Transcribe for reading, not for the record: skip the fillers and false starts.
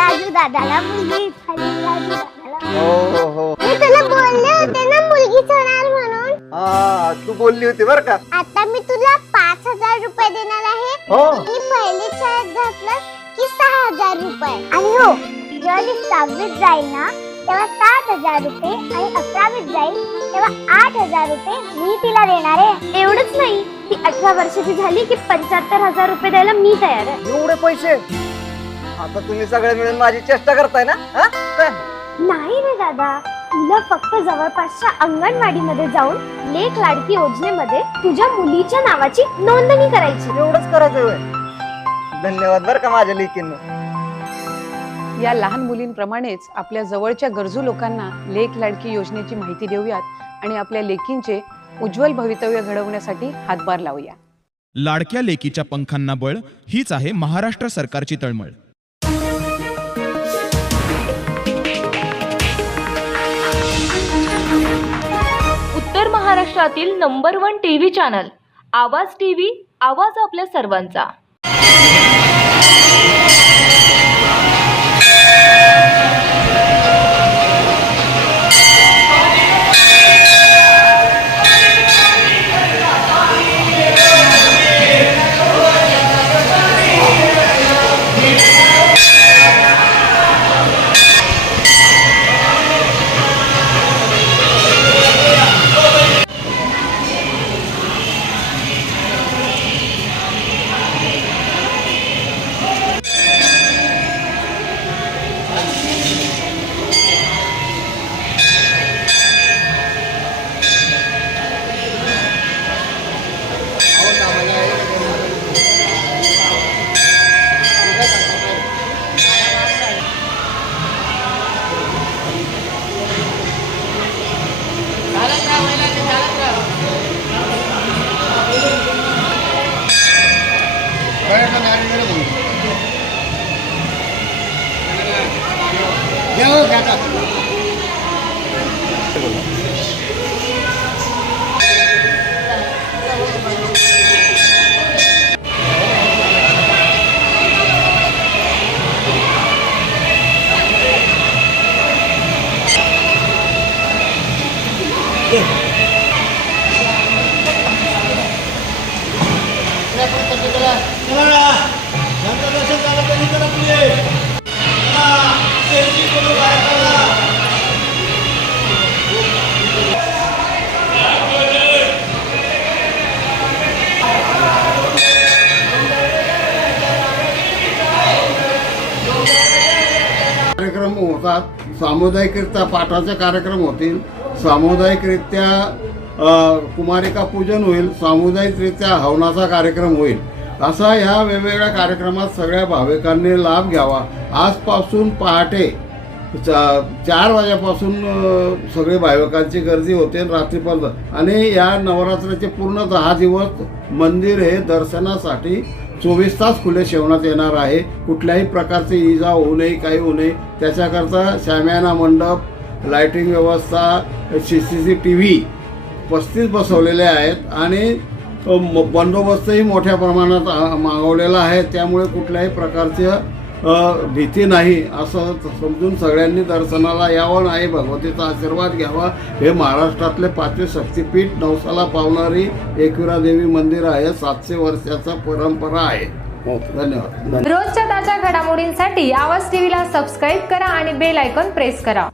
राजू दादाला मुलगी झाली, राजू दादाला. हो. मी तुला बोलले होते ना मुलगीच होणार म्हणून. हा, तू बोलली होती बर का. आता मी तुला 5,000 रुपये देणार आहे. हो. आणि पहिली शाळेत घातलं की 6,000 रुपये. आणि हो, जेव्हा ती 6वीत जाईल ना तेव्हा 7,000 रुपये आणि 11वीत जाईल तेव्हा 8,000 रुपये मी तिला देणार आहे. एवढंच नाही, ती 18 वर्षाची झाली की 75,000 रुपये द्यायला मी तयार आहे. एवढे पैसे? आता तुम्ही सगळे मिळून माझी चेष्टा करताय ना? हा? काय? नाही रे दादा, तुला फक्त जवळपासच्या अंगणवाडीमध्ये जाऊन लेक लाडकी योजनेमध्ये तुझ्या मुलीच्या नावाची नोंदणी करायची. एवढंच करायचं होय? धन्यवाद बर का माझ्या लेकींना. या लहान मुलींप्रमाणेच आपल्या जवळच्या गरजू लोकांना लेक लाडकी योजनेची माहिती देऊयात आणि आपल्या लेकींचे उज्ज्वल भवितव्य घडवण्यासाठी हातभार लावूया. लाडक्या लेकीच्या पंखांना बळ, हीच आहे महाराष्ट्र सरकारची तळमळ. उत्तर महाराष्ट्रातील नंबर 1 टीव्ही चॅनल आवाज टीव्ही, आवाज आपल्या सर्वांचा. कार्यक्रम होतात. सामुदायिकरित्या पाठाचे कार्यक्रम होतील, सामुदायिकरित्या कुमारिका पूजन होईल, सामुदायिकरित्या हवनाचा कार्यक्रम होईल. असा ह्या वेगवेगळ्या कार्यक्रमात सगळ्या भाविकांनी लाभ घ्यावा. आजपासून पहाटे 4 वाजेपासून सगळे भाविकांची गर्दी होते रात्रीपर्यंत. आणि या नवरात्राचे पूर्ण 10 दिवस मंदिर हे दर्शनासाठी 24 तास खुले ठेवण्यात येणार आहे. कुठल्याही प्रकारची इजा होऊ नये, काही होऊ नये त्याच्याकरता शामियाना मंडप, लाइटिंग व्यवस्था, CCTV 35 बसवलेले आहेत आणि बंदोबस्तही मोठ्या प्रमाणात मागवलेला आहे. त्यामुळे कुठल्याही प्रकारची भीती नाही असं समजून सगळ्यांनी दर्शनाला यावं आणि भगवतीचा आशीर्वाद घ्यावा. हे महाराष्ट्रातले 5वे शक्तिपीठ नवसाला पावणारी एकविरा देवी मंदिर आहे. 700 वर्षाचा परंपरा आहे. धन्यवाद. रोजच्या ताज्या घडामोडींसाठी आवाज टीव्हीला सबस्क्राईब करा आणि बेल आयकॉन प्रेस करा.